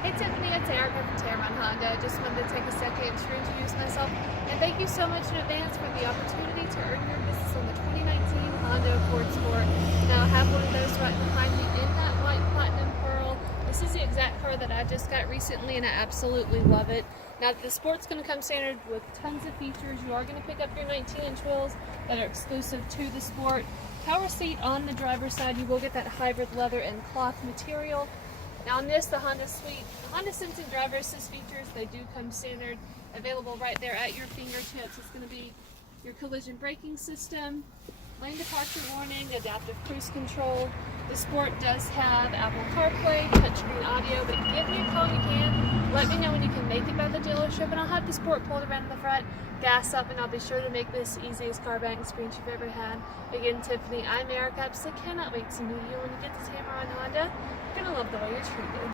Hey Tiffany, it's Erika from Tameron Honda. Just wanted to take a second to introduce myself and thank you so much in advance for the opportunity to earn your business on the 2019 Honda Accord Sport. Now I have one of those right behind me in that white platinum pearl. This is the exact car that I just got recently and I absolutely love it. Now the Sport's going to come standard with tons of features. You are going to pick up your 19-inch wheels that are exclusive to the Sport. Power seat on the driver's side. You will get that hybrid leather and cloth material. Now on this, the Honda Suite, the Honda Sensing Driver Assist features, they do come standard, available right there at your fingertips. It's going to be your collision braking system, lane departure warning, adaptive cruise control. The Sport does have Apple CarPlay, touchscreen audio, but give me a call when you can. Let me know when you can make it by the dealership, and I'll have the Sport pulled around in the front, gas up, and I'll be sure to make this the easiest car buying experience you've ever had. Again, Tiffany, I'm Erika. I cannot wait to meet you when you get to Tameron Honda. You're going to love the way you're treated.